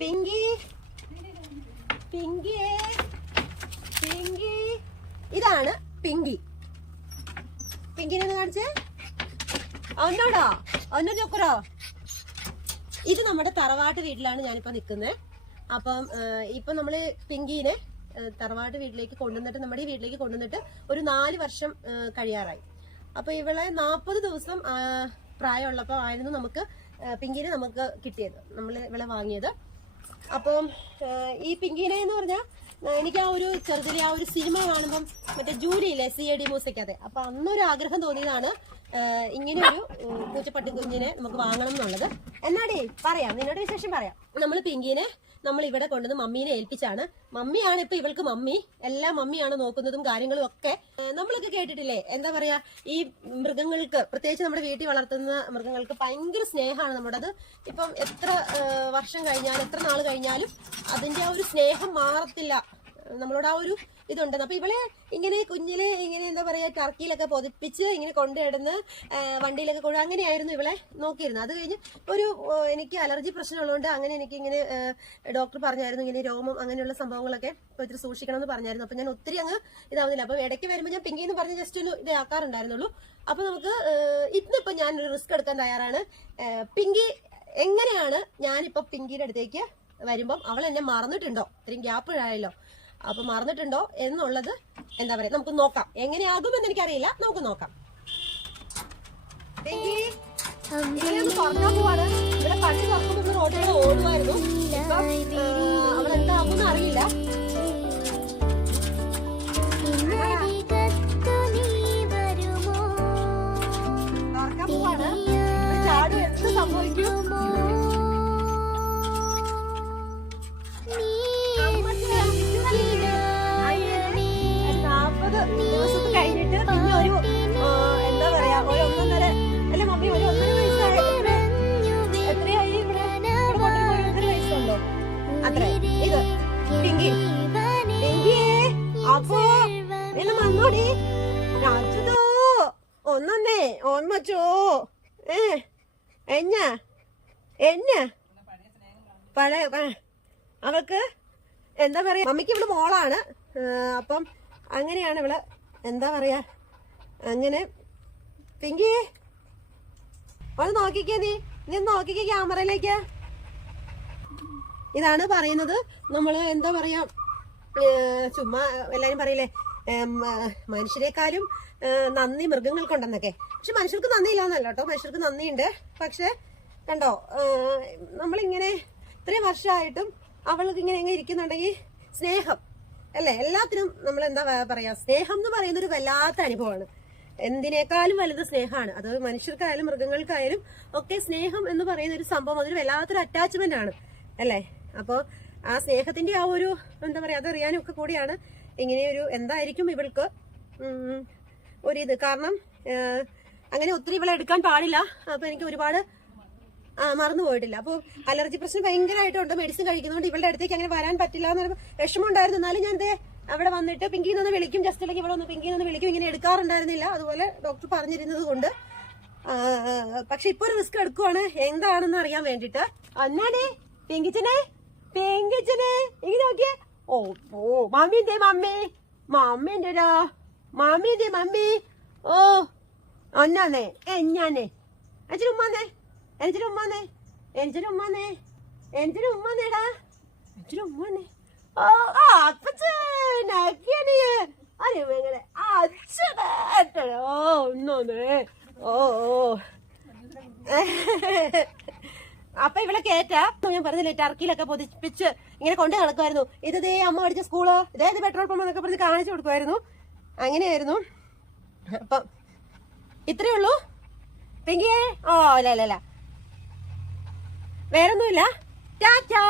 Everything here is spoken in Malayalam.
പിങ്കി. പിങ്കിയേ പിങ്കി. ഇതാണ് പിങ്കി. പിങ്കിനെ കാണിച്ചേ. ഒന്നോടോ ഒന്നോ ചോക്കറോ? ഇത് നമ്മുടെ തറവാട്ട് വീട്ടിലാണ് ഞാനിപ്പോ നിൽക്കുന്നത് അപ്പം ഇപ്പൊ നമ്മൾ പിങ്കീനെ തറവാട്ട് വീട്ടിലേക്ക് കൊണ്ടുവന്നിട്ട് നമ്മുടെ ഈ വീട്ടിലേക്ക് കൊണ്ടുവന്നിട്ട് ഒരു നാല് വർഷം കഴിയാറായി. അപ്പൊ ഇവളെ നാൽപ്പത് ദിവസം പ്രായമുള്ളപ്പോ പ്രായമുള്ളപ്പോൾ ആയിരുന്നു നമുക്ക് പിങ്കീനെ നമുക്ക് കിട്ടിയത്. നമ്മൾ ഇവളെ വാങ്ങിയത്. അപ്പം ഈ പിങ്കിനെ എന്ന് പറഞ്ഞാൽ എനിക്ക് ആ ഒരു ചെറുതിലെ ആ ഒരു സിനിമ കാണുമ്പം മറ്റേ ജൂലിയില്ലേ സി എ ഡി മ്യൂസിക് അതെ അപ്പൊ അന്നൊരു ആഗ്രഹം തോന്നിയതാണ് ഇങ്ങനെ ഒരു പൂച്ചപ്പട്ടി കുഞ്ഞിനെ നമുക്ക് വാങ്ങണം എന്നുള്ളത്. എന്നാടേ പറയാം നിന്നോട് വിശേഷം പറയാം. നമ്മൾ പിങ്കീനെ നമ്മൾ ഇവിടെ കൊണ്ടുവന്ന് മമ്മീനെ ഏൽപ്പിച്ചാണ്. മമ്മിയാണ് ഇപ്പൊ ഇവൾക്ക് മമ്മി. എല്ലാ മമ്മിയാണ് നോക്കുന്നതും കാര്യങ്ങളും ഒക്കെ. നമ്മളൊക്കെ കേട്ടിട്ടില്ലേ? എന്താ പറയാ ഈ മൃഗങ്ങൾക്ക് പ്രത്യേകിച്ച് നമ്മുടെ വീട്ടിൽ വളർത്തുന്ന മൃഗങ്ങൾക്ക് ഭയങ്കര സ്നേഹമാണ് നമ്മുടെ അത് ഇപ്പം എത്ര വർഷം കഴിഞ്ഞാലും എത്ര നാൾ കഴിഞ്ഞാലും അതിന്റെ ആ ഒരു സ്നേഹം മാറത്തില്ല. നമ്മളോട് ആ ഒരു ഇതുണ്ട്. അപ്പൊ ഇവളെ ഇങ്ങനെ കുഞ്ഞിലെ ഇങ്ങനെ എന്താ പറയാ ടർക്കിയിലൊക്കെ പൊതിപ്പിച്ച് ഇങ്ങനെ കൊണ്ടുനടന്ന് വണ്ടിയിലൊക്കെ കൊണ്ട് അങ്ങനെയായിരുന്നു ഇവളെ നോക്കിയിരുന്നത്. അത് കഴിഞ്ഞ് ഒരു എനിക്ക് അലർജി പ്രശ്നം ഉള്ളതുകൊണ്ട് അങ്ങനെ എനിക്ക് ഇങ്ങനെ ഡോക്ടർ പറഞ്ഞായിരുന്നു ഇങ്ങനെ രോമം അങ്ങനെയുള്ള സംഭവങ്ങളൊക്കെ ഒത്തിരി സൂക്ഷിക്കണം എന്ന് പറഞ്ഞായിരുന്നു. അപ്പൊ ഞാൻ ഒത്തിരി അങ്ങ് ഇതാവുന്നില്ല. അപ്പൊ ഇടയ്ക്ക് വരുമ്പോൾ ഞാൻ പിങ്കി എന്ന് പറഞ്ഞ് ജസ്റ്റ് ഒന്ന് ഇതാക്കാറുണ്ടായിരുന്നുള്ളൂ. അപ്പൊ നമുക്ക് ഇന്നിപ്പോ ഞാൻ ഒരു റിസ്ക് എടുക്കാൻ തയ്യാറാണ്. പിങ്കി എങ്ങനെയാണ് ഞാനിപ്പോ പിങ്കിയുടെ അടുത്തേക്ക് വരുമ്പം അവൾ എന്നെ മറന്നിട്ടുണ്ടോ? ഇത്രയും ഗ്യാപ്പ് ആയല്ലോ അപ്പൊ മറന്നിട്ടുണ്ടോ എന്നുള്ളത് എന്താ പറയാ നമുക്ക് നോക്കാം. എങ്ങനെയാകുമെന്ന് എനിക്കറിയില്ല. നമുക്ക് നോക്കാം. തുറക്കാൻ റോഡിലൂടെ ഓടുമായിരുന്നു എന്താകുമെന്ന് അറിയില്ല. ചാടും എന്ത് സംഭവിക്കും? ഓന്മച്ചോ ഏ എന്നാ എന്നാ. പഴയ അവൾക്ക് എന്താ പറയാ മമ്മിക്ക് ഇവിടെ മോളാണ്. അപ്പം അങ്ങനെയാണ് ഇവൾ എന്താ പറയാ അങ്ങനെ. പിങ്കി ഒന്ന് നോക്കിക്കേ നീ നീ നോക്കിക്ക ക്യാമറയിലേക്ക്. ഇതാണ് പറയുന്നത്. നമ്മൾ എന്താ പറയാ ചുമ്മാ എല്ലാരും പറയില്ലേ മനുഷ്യരെക്കാളും നന്ദി മൃഗങ്ങൾക്കുണ്ടെന്നൊക്കെ പക്ഷെ മനുഷ്യർക്ക് നന്ദി ഇല്ലാന്നല്ല കേട്ടോ. മനുഷ്യർക്ക് നന്ദിയുണ്ട്. പക്ഷെ കണ്ടോ നമ്മളിങ്ങനെ ഇത്രയും വർഷമായിട്ടും അവൾക്ക് ഇങ്ങനെ എങ്ങനെ ഇരിക്കുന്നുണ്ടെങ്കിൽ സ്നേഹം അല്ലേ? എല്ലാത്തിനും നമ്മൾ എന്താ പറയാ? സ്നേഹം എന്ന് പറയുന്ന ഒരു വല്ലാത്ത അനുഭവമാണ്. എന്തിനേക്കാളും വലുത് സ്നേഹമാണ്. അത് മനുഷ്യർക്കായാലും മൃഗങ്ങൾക്കായാലും ഒക്കെ സ്നേഹം എന്ന് പറയുന്ന ഒരു സംഭവം അതൊരു വല്ലാത്തൊരു അറ്റാച്ച്മെന്റ് ആണ്. അല്ലേ? അപ്പോൾ ആ സ്നേഹത്തിന്റെ ആ ഒരു എന്താ പറയാ അതറിയാനും ഒക്കെ കൂടിയാണ് ഇങ്ങനെ ഒരു എന്തായിരിക്കും ഇവൾക്ക്? ഒരു ഒരിത്. കാരണം അങ്ങനെ ഒത്തിരി ഇവളെ എടുക്കാൻ പാടില്ല. അപ്പൊ എനിക്ക് ഒരുപാട് ആ മറന്നു പോയിട്ടില്ല. അപ്പോൾ അലർജി പ്രശ്നം ഭയങ്കരമായിട്ടുണ്ട്. മെഡിസിൻ കഴിക്കുന്നതുകൊണ്ട് ഇവളുടെ അടുത്തേക്ക് അങ്ങനെ വരാൻ പറ്റില്ല എന്ന് പറയുമ്പോൾ വിഷമമുണ്ടായിരുന്നു. എന്നാലും ഞാൻ ദേ അവിടെ വന്നിട്ട് പിങ്കി നിന്ന് വിളിക്കും. ജസ്റ്റ് അല്ലെങ്കിൽ ഇവിടെ ഒന്ന് പിങ്കി നിന്ന് വിളിക്കും. ഇങ്ങനെ എടുക്കാറുണ്ടായിരുന്നില്ല. അതുപോലെ ഡോക്ടർ പറഞ്ഞിരുന്നത് കൊണ്ട്. പക്ഷെ ഇപ്പൊ ഒരു റിസ്ക് എടുക്കുവാണ്. എന്താണെന്ന് അറിയാൻ വേണ്ടിട്ട് അന്നാടേ പിങ്കിച്ചനെ പിങ്കിച്ചനെ ഇങ്ങനെ നോക്കിയേ. ഓ ഓ മമ്മി എന്തേ മമ്മി മമ്മി എന്റെടാ മമ്മി ഓ ഒന്നാന്നേ എന്നാന്നേ അച്ഛൻ ഉമ്മാന്നേ എനിച്ചിട്ട് ഉമ്മാന്നേ എനിച്ചിട്ട് ഉമ്മാന്നേ എനിച്ചിട്ട് ഉമ്മാന്നേടാ എനിച്ചിട്ട് ഉമ്മാന്നേ ഓ ആ അപ്പച്ചനക്കിയാണ് അരെ വേങ്ങനെ അച്ഛനെ ഓ ഒന്നോന്നേ ഓ ഓ അപ്പൊ ഇവിടെ കേറ്റാ. ഞാൻ പറഞ്ഞില്ലേ ടർക്കിയിലൊക്കെ പൊതിപ്പിച്ച് ഇങ്ങനെ കൊണ്ട് നടക്കുമായിരുന്നു. ഇത് ദേ അമ്മ അടിച്ച സ്കൂൾ ഇതേത് പെട്രോൾ പമ്പ് എന്നൊക്കെ പറഞ്ഞ് കാണിച്ചു കൊടുക്കുമായിരുന്നു. അങ്ങനെയായിരുന്നു. അപ്പം ഇത്രേ ഉള്ളൂ. പിങ്കിയേ ഓ അല്ല അല്ല അല്ല വേറൊന്നുമില്ല. ടാറ്റാ.